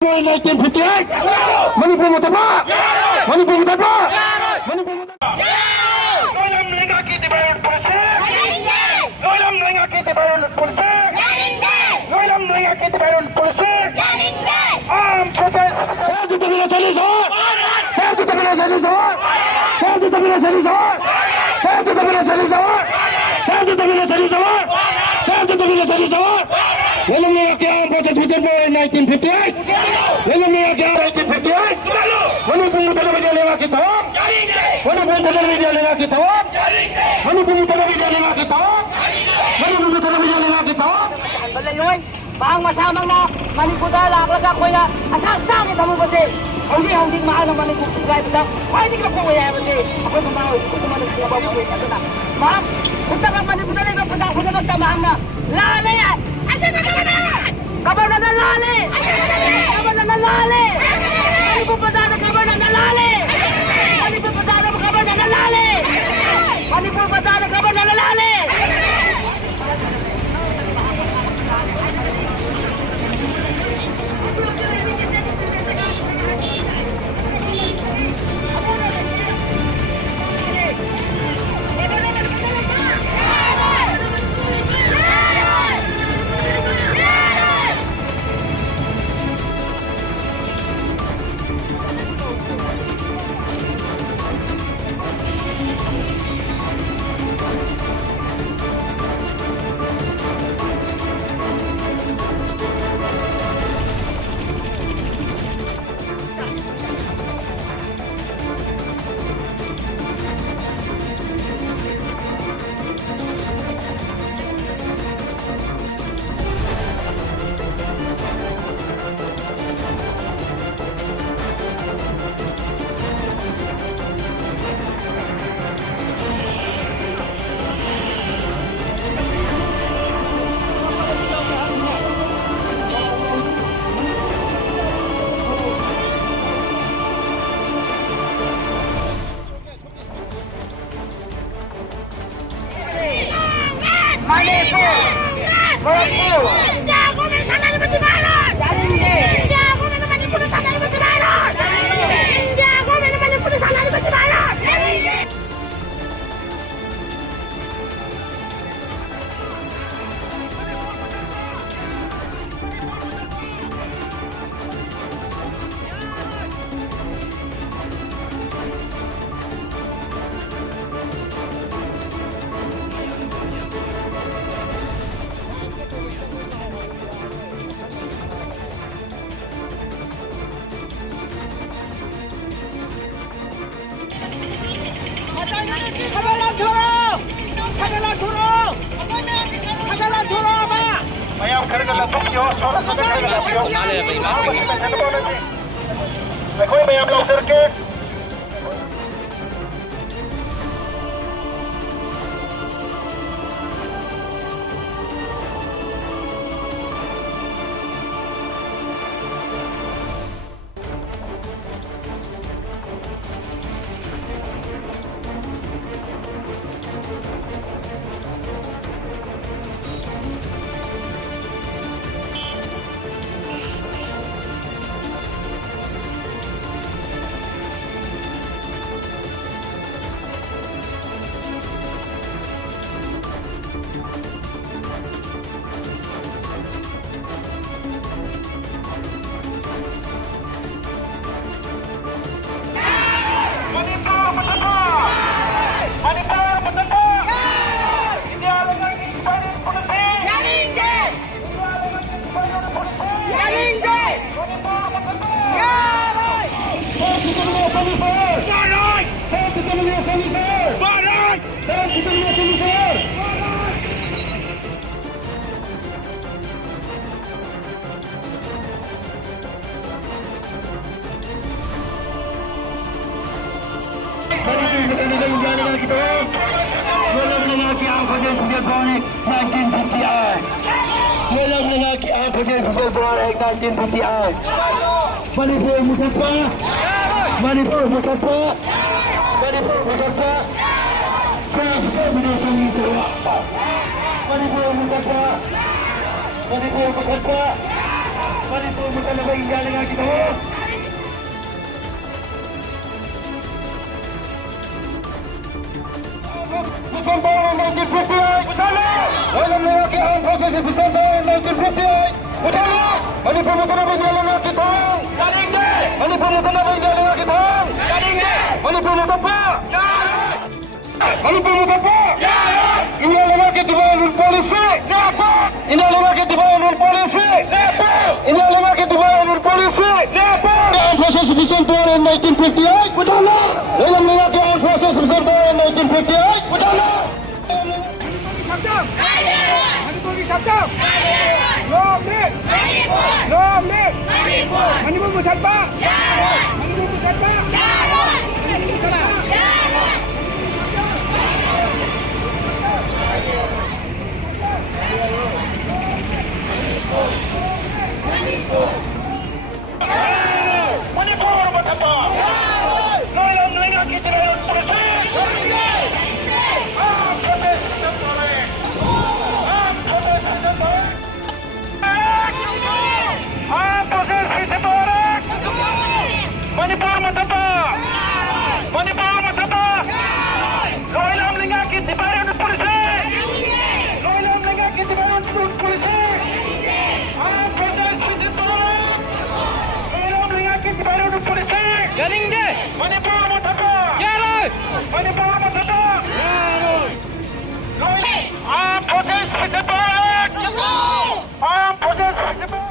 1958 Manipur Mutapa Manipur Mutapa Manipur Mutapa Noilam lengaki di bayon polisi Noilam lengaki di bayon polisi Noilam lengaki di bayon polisi protes saya tidak bisa jadi soal saya tidak bisa jadi soal saya tidak bisa jadi soal saya tidak bisa jadi soal saya tidak bisa jadi soal saya tidak bisa jadi soal Walang nangyayari proses Mr. Boy 1958 walang nangyayari 1958 walang pumunta na bigyan ng kita walang pumunta na bigyan ng kita walang pumunta na bigyan ng kita walang pumunta na bigyan ng kita Balayuin, bahang masamang na manipudala ang laga ko na asang-sang ito mo ba si hindi maano manipudala ito na hindi ka po kaya ba si ako tumawi ko tumawi ko ba po ito na ma'am kung taka manipudala ito pag ako na magtamahang na lali yan asan na naman kabar na nalali kabar na nalali manipupadala kabar na nalali manipupadala kabar na nalali manipupadala kabar na nalali Recuerden, me habla usted que walang lalaki ang President February 1958 Manipur Mutapa Manipur Mutapa Manipur Mutapa Manipur Mutapa Manipur Mutapa Manipur Mutanabai India dengan kita. December 1958, dalam melakukan proses December 1958, Manipur Mutanabai India dengan kita. Manipur Mutanabai India dengan kita. Manipur Mutanabai. Manipur Mutanabai. India lelaki dibayar polisi. India lelaki dibayar polisi. India lelaki dibayar polisi. Dalam proses December 1958, dalam melakukan proses December 1958, Manipur di Sabtu. No omit. No omit. Manipur Musalba. Manipur Musalba. Manipur Musalba. Manipur betapa? Dalam lelaki dibayar polisi. Proses December. Proses December. Proses December. Manipur betapa? Manipur betapa? Dalam lelaki dibayar polisi. Dalam lelaki dibayar polisi. Proses December. Dalam lelaki dibayar polisi. Ganing deh. Manipur betapa? Ya lah. Manipur betapa? Proses December. Proses December.